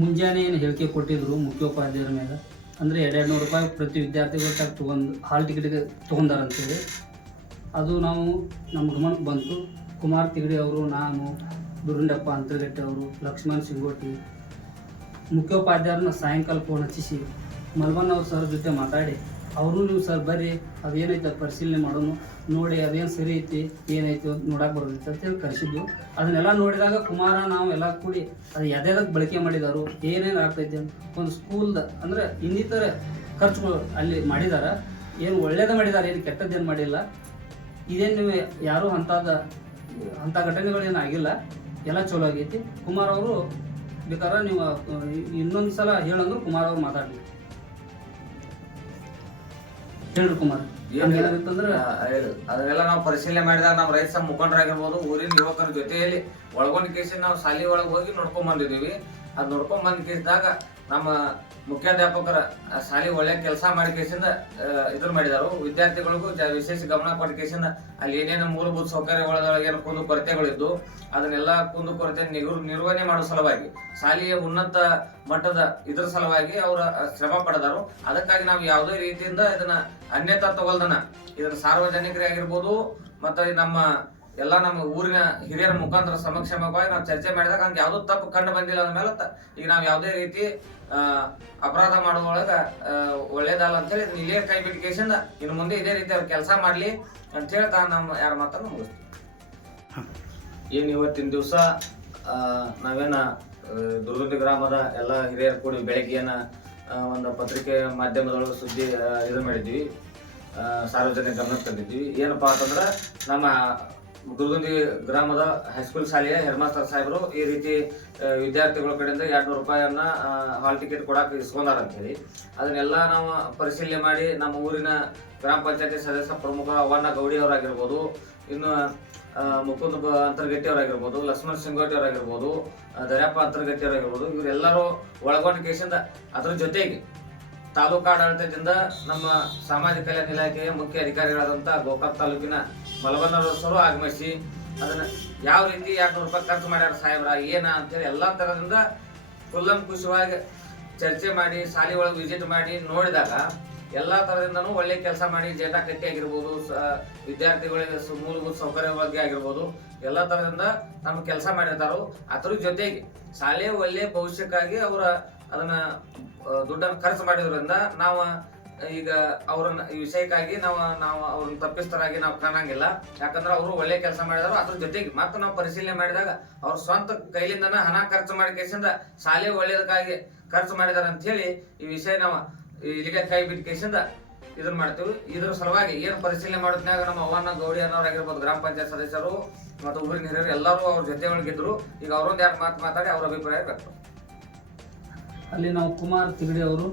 ಮುಂಜಾನೆ ಏನು ಹೇಳಿಕೆ ಕೊಟ್ಟಿದ್ರು ಮುಖ್ಯೋಪಾಧ್ಯಾಯರ ಮೇಲೆ, ಅಂದರೆ 200 ರೂಪಾಯಿ ಪ್ರತಿ ವಿದ್ಯಾರ್ಥಿಗಳು ತೊಗೊಂಡು ಹಾಲ್ ಟಿಕೆಟ್ಗೆ ತೊಗೊಂಡಾರಂತೇಳಿ ಅದು ನಾವು ನಮ್ಮ ಗಮನಕ್ಕೆ ಬಂತು. ಕುಮಾರ್ ತಿಗಡಿ ಅವರು, ನಾನು, ದುರುಂಡಪ್ಪ ಅಂತರಗಟ್ಟೆ ಅವರು, ಲಕ್ಷ್ಮಣ್ ಸಿಂಗೋಟಿ ಮುಖ್ಯೋಪಾಧ್ಯಾಯರನ್ನ ಸಾಯಂಕಾಲ ಫೋನ್ ಹಚ್ಚಿಸಿ ಮಲ್ಬನ್ ಅವ್ರ ಸರ್ ಜೊತೆ ಮಾತಾಡಿ ಅವರು ನೀವು ಸರ್ ಬರ್ರಿ ಅದೇನೈತೆ ಪರಿಶೀಲನೆ ಮಾಡೋನು, ನೋಡಿ ಅದೇನು ಸರಿ ಐತಿ ಏನೈತಿ ನೋಡಕ್ಕೆ ಬರೋದೈತೆ ಅಂತೇಳಿ ಕರೆಸಿದ್ವು. ಅದನ್ನೆಲ್ಲ ನೋಡಿದಾಗ ಕುಮಾರ ನಾವು ಎಲ್ಲ ಕೂಡಿ ಅದು ಎದೆದಕ್ಕೆ ಬಳಕೆ ಮಾಡಿದಾರು, ಏನೇನು ಆಗ್ತೈತೆ ಒಂದು ಸ್ಕೂಲ್ದ ಅಂದರೆ ಇನ್ನಿತರ ಖರ್ಚುಗಳು ಅಲ್ಲಿ ಮಾಡಿದಾರೆ. ಏನು ಒಳ್ಳೇದು ಮಾಡಿದ್ದಾರೆ, ಏನು ಕೆಟ್ಟದ್ದೇನು ಮಾಡಿಲ್ಲ. ಇದೇನು ನೀವು ಯಾರೂ ಅಂಥ ಘಟನೆಗಳೇನು ಆಗಿಲ್ಲ, ಎಲ್ಲ ಚಲೋ ಆಗೈತಿ. ಕುಮಾರ್ ಅವರು ಬೇಕಾದ್ರೆ ನೀವು ಇನ್ನೊಂದು ಸಲ ಹೇಳಂದ್ರು ಕುಮಾರ್ ಅವ್ರು ಮಾತಾಡಲಿ. ಹೇಳ್ರಿ ಕುಮಾರ್. ಏನಾಗುತ್ತಂದ್ರೆ ಅದನ್ನೆಲ್ಲ ನಾವು ಪರಿಶೀಲನೆ ಮಾಡಿದಾಗ ನಮ್ಮ ರೈತ ಸಂಘ ಮುಖಂಡರಾಗಿರ್ಬೋದು, ಊರಿನ ಯುವಕರ ಜೊತೆಯಲ್ಲಿ ಒಳಗೊಂಡ ಕೇಸಿನ ನಾವು ಶಾಲೆ ಒಳಗೆ ಹೋಗಿ ನೋಡ್ಕೊಂಡ್ ಬಂದಿದ್ದೀವಿ. ಅದು ನೋಡ್ಕೊಂಡ್ ಬಂದ ಕೇಸಿದಾಗ ನಮ್ಮ ಮುಖ್ಯಾಧ್ಯಾಪಕರ ಶಾಲೆ ಒಳ್ಳೆ ಕೆಲಸ ಮಾಡಿ ಕೇಸಿಂದ ಇದನ್ನ ಮಾಡಿದಾರು. ವಿದ್ಯಾರ್ಥಿಗಳಿಗೂ ವಿಶೇಷ ಗಮನ ಕೊಟ್ಟ ಕೇಸಿಂದ ಅಲ್ಲಿ ಏನೇನು ಮೂಲಭೂತ ಸೌಕರ್ಯಗಳೊಳಗೆ ಏನು ಕುಂದು ಕೊರತೆಗಳಿದ್ದು ಅದನ್ನೆಲ್ಲ ಕುಂದು ಕೊರತೆ ನಿರ್ವಹಣೆ ಮಾಡೋ ಸಲುವಾಗಿ ಶಾಲೆಯ ಉನ್ನತ ಮಟ್ಟದ ಇದ್ರ ಸಲುವಾಗಿ ಅವರ ಶ್ರಮ ಪಡೆದರು. ಅದಕ್ಕಾಗಿ ನಾವು ಯಾವುದೇ ರೀತಿಯಿಂದ ಇದನ್ನ ಅನ್ಯತಾ ತಗೊಳ್ದನ ಇದನ್ನ ಸಾರ್ವಜನಿಕರಾಗಿರ್ಬೋದು ಮತ್ತು ನಮ್ಮ ಊರಿನ ಹಿರಿಯರ ಮುಖಾಂತರ ಸಮಕ್ಷಮವಾಗಿ ನಾವು ಚರ್ಚೆ ಮಾಡಿದಾಗ ಹಂಗೆ ಯಾವುದೋ ತಪ್ಪು ಕಂಡು ಬಂದಿಲ್ಲ ಅಂದ್ಮೇಲೆ ಈಗ ನಾವು ಯಾವುದೇ ರೀತಿ ಅಪರಾಧ ಮಾಡೋದ್ರೊಳಗ ಒಳ್ಳೇದಲ್ಲ ಅಂತೇಳಿ ಇಲ್ಲೇ ಕೈ ಬಿಟ್ಟು ಕೇಸಿಂದ ಇನ್ನು ಮುಂದೆ ಇದೇ ರೀತಿ ಅವ್ರು ಕೆಲಸ ಮಾಡ್ಲಿ ಅಂತೇಳಿ ನಮ್ಮ ಯಾರ ಮಾತನ್ನು ಮುಗಿಸ್ತೀವಿ. ಏನು ಇವತ್ತಿನ ದಿವಸ ನಾವೇನ ದುರ್ಗಂದಿ ಗ್ರಾಮದ ಎಲ್ಲ ಹಿರಿಯರು ಕೂಡಿ ಬೆಳಗ್ಗೆನ ಒಂದು ಪತ್ರಿಕೆ ಮಾಧ್ಯಮದೊಳಗೆ ಸುದ್ದಿ ಇದು ಮಾಡಿದ್ವಿ, ಸಾರ್ವಜನಿಕ ಗಮನ ತಂದಿದ್ವಿ. ಏನಪ್ಪಾ ಅಂತಂದ್ರೆ ನಮ್ಮ ದುರ್ಗಂದಿ ಗ್ರಾಮದ ಹೈಸ್ಕೂಲ್ ಶಾಲೆಯ ಹೆಡ್ ಮಾಸ್ಟರ್ ಸಾಹೇಬರು ಈ ರೀತಿ ವಿದ್ಯಾರ್ಥಿಗಳ ಕಡೆಯಿಂದ 200 ರೂಪಾಯಿಯನ್ನ ಹಾಲ್ ಟಿಕೆಟ್ ಕೊಡಕ್ಕೆ ಇಸ್ಕೊಂಡಾರ ಅಂತ ಹೇಳಿ ಅದನ್ನೆಲ್ಲ ನಾವು ಪರಿಶೀಲನೆ ಮಾಡಿ ನಮ್ಮ ಊರಿನ ಗ್ರಾಮ ಪಂಚಾಯತಿ ಸದಸ್ಯ ಪ್ರಮುಖ ಅವಣ್ಣ ಗೌಡಿ ಅವರಾಗಿರ್ಬೋದು, ಇನ್ನು ಮುಕುಂದ ಅಂತರಗಟ್ಟಿ ಅವರಾಗಿರ್ಬೋದು, ಲಕ್ಷ್ಮಣ್ ಸಿಂಗೋಟಿ ಅವರಾಗಿರ್ಬೋದು, ದರ್ಯಪ್ಪ ಅಂತರಗಟ್ಟಿ ಅವರಾಗಿರ್ಬೋದು, ಇವರೆಲ್ಲರೂ ಒಳಗೊಂಡ ಕೇಸಿಂದ ಅದ್ರ ಜೊತೆಗೆ ತಾಲೂಕು ಆಡಳಿತದಿಂದ ನಮ್ಮ ಸಾಮಾಜಿಕ ಕಲ್ಯಾಣ ಇಲಾಖೆಯ ಮುಖ್ಯ ಅಧಿಕಾರಿಗಳಾದಂಥ ಗೋಕಾಕ್ ತಾಲೂಕಿನ ಮಲಬನ್ನರಸರು ಆಗಮಿಸಿ ಅದನ್ನ ಯಾವ ರೀತಿ 200 ರೂಪಾಯಿ ಖರ್ಚು ಮಾಡ್ಯಾರ ಸಾಹೇಬ್ರ ಏನ ಅಂತೇಳಿ ಎಲ್ಲಾ ತರದಿಂದ ಕುಲ್ಲಂಕುಷವಾಗಿ ಚರ್ಚೆ ಮಾಡಿ ಶಾಲೆ ಒಳಗೆ ವಿಸಿಟ್ ಮಾಡಿ ನೋಡಿದಾಗ ಎಲ್ಲಾ ತರದಿಂದನೂ ಒಳ್ಳೆ ಕೆಲಸ ಮಾಡಿ ಜೇಟಾ ಕಟ್ಟಿ ಆಗಿರ್ಬೋದು, ವಿದ್ಯಾರ್ಥಿಗಳಿಗೆ ಮೂಲಭೂತ ಸೌಕರ್ಯ ಬಗ್ಗೆ ಆಗಿರ್ಬೋದು ಎಲ್ಲಾ ತರದಿಂದ ನಮ್ಮ ಕೆಲಸ ಮಾಡಿರ್ತಾರೋ. ಅದ್ರ ಜೊತೆಗೆ ಶಾಲೆ ಒಳ್ಳೆ ಭವಿಷ್ಯಕ್ಕಾಗಿ ಅವರ ಅದನ್ನ ದುಡ್ಡನ್ನು ಖರ್ಚು ಮಾಡಿದ್ರಿಂದ ನಾವು ಈಗ ಅವ್ರನ್ನ ಈ ವಿಷಯಕ್ಕಾಗಿ ನಾವು ಅವ್ರನ್ನ ತಪ್ಪಿಸ್ತರಾಗಿ ನಾವು ಕಾಣಂಗಿಲ್ಲ. ಯಾಕಂದ್ರೆ ಅವರು ಒಳ್ಳೆ ಕೆಲಸ ಮಾಡಿದಾರು. ಅದ್ರ ಜೊತೆಗೆ ಮತ್ತೆ ನಾವು ಪರಿಶೀಲನೆ ಮಾಡಿದಾಗ ಅವ್ರ ಸ್ವಂತ ಕೈಲಿಂದನ ಹಣ ಖರ್ಚು ಮಾಡಿ ಕೇಸಿಂದ ಶಾಲೆ ಒಳ್ಳೇದಕ್ಕಾಗಿ ಖರ್ಚು ಮಾಡಿದಾರೆ ಅಂತ ಹೇಳಿ ಈ ವಿಷಯ ನಾವು ಇಲ್ಲಿಗೆ ಕೈ ಬಿಟ್ಟು ಕೇಸಿಂದ ಇದನ್ನ ಮಾಡ್ತೀವಿ. ಇದ್ರ ಸಲುವಾಗಿ ಏನು ಪರಿಶೀಲನೆ ಮಾಡೋದ್ನಾಗ ನಮ್ಮ ಅವ್ವನ ಗೌಡಿ ಅನ್ನೋರಾಗಿರ್ಬೋದು, ಗ್ರಾಮ ಪಂಚಾಯತ್ ಸದಸ್ಯರು ಮತ್ತು ಊರಿನ ಹಿರಿಯರು ಎಲ್ಲರೂ ಅವ್ರ ಜೊತೆ ಒಳಗಿದ್ರು. ಈಗ ಅವರೊಂದು 2 ಮಾತು ಮಾತಾಡಿ ಅವ್ರ ಅಭಿಪ್ರಾಯ ವ್ಯಕ್ತ. ಅಲ್ಲಿ ನಾವು ಕುಮಾರ್ ತಿಗಡಿ ಅವರು